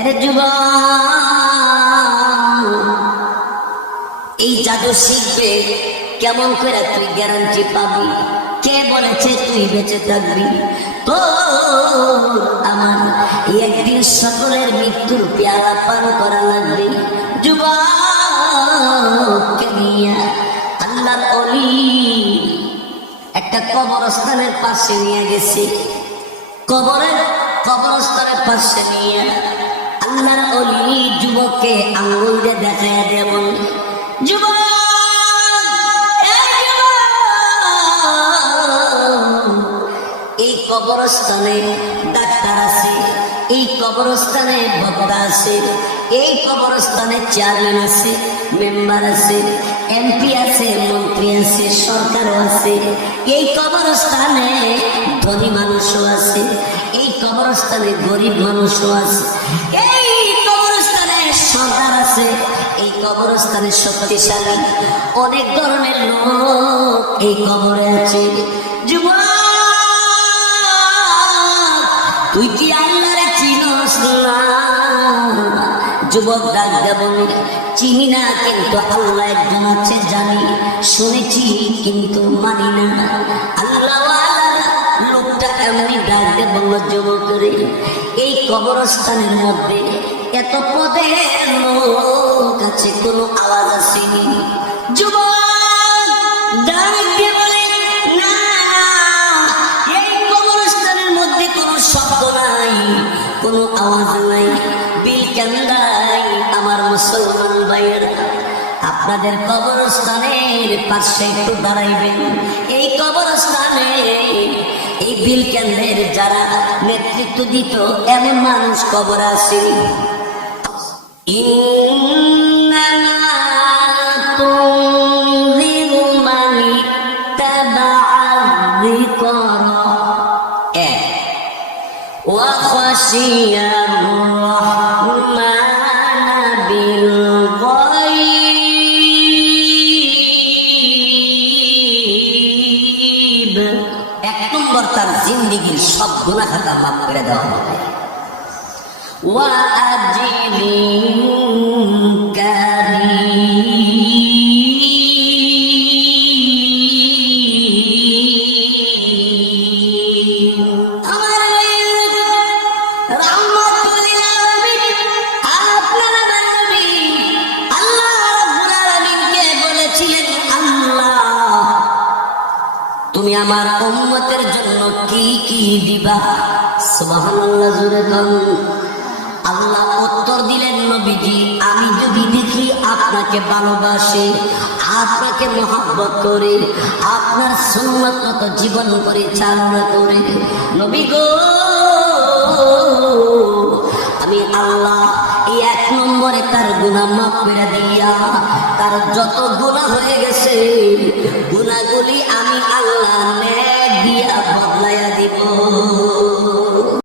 আরে যুবক, এই জাদু শিখবে কেমন করে তুই গ্যারান্টি পাবি? কে বলেছে তুই বেঁচে থাকবি? তো আমার একদিন সকলের মৃত্যুর পেয়ালা পান করা লাগবে। যুবককে নিয়ে আল্লাহর ওলি একটা কবরস্থানের পাশে নিয়ে গেছে। কবরস্থানের পাশে নিয়ে আল্লাহর ওলি যুবককে আঙ্গুল দিয়ে দেখায় দেবেন, যুবক এই কবরস্থানে ডাক্তার আছে, এই কবরস্থানে বক্তা আছে, এই কবরস্থানে চেয়ারম্যান আছে, মেম্বার আছে, এমপি আছে, মন্ত্রী আছে, সরকারও আছে। এই কবরস্থানে ধনী মানুষও আছে, এই কবরস্থানে গরিব মানুষও আছে, এই কবরস্থানে সরকার আছে, এই কবরস্থানে শক্তিশালী অনেক ধরনের লোক এই কবরে আছে। যুবক, তুই কি আল্লাহরে চিনস না? যুবক ডাক দেবেন, চিনি না, কিন্তু আল্লাহ একজন আছে জানি, শুনেছি কিন্তু মানি না। আল্লাহ লোকটা এমনি ডাক দিয়ে বলল, যুবকরে এই কবরস্থানের মধ্যে এত পদের লোক আছে, কোনো আওয়াজ আসেনি। যুবক ডাক দিয়ে বলে, না এই কবরস্থানের মধ্যে কোনো শব্দ নাই, কোনো আওয়াজ নাই, বিল কান্দাই। আমার মুসলমান ভাইয়েরা, আপনাদের কবরস্থানের পাশে একটু দাঁড়াইবেন। এই কবরস্থানে এই বিল কেন্দ্রের যারা নেতৃত্ব দিত এমন মানুষ কবর আছে। وخشي الرحمن بالغيب। এক নম্বর তার জিন্দেগীর সব গুনাহ খাতা মাফ করে দেওয়া হবে। তুমি আমার উম্মতের জন্য কি কি দিবা? সুবহানাল্লাহ, জোরে বলুন। আল্লাহ উত্তর দিলেন, নবীজি আমি যদি দেখি আপনাকে ভালোবাসে, আপনাকে মহব্বত করে, আপনার সুন্নাত মতো জীবন করে চালনা করে, নবী গো আমি আল্লাহ এই এক নম্বরে তার গুনাহ মাফ করে দিয়া, তার যত গুনাহ হয়ে গেছে গুনাহগুলি আমি আল্লাহ নেক দিয়া বদলাইয়া দিব।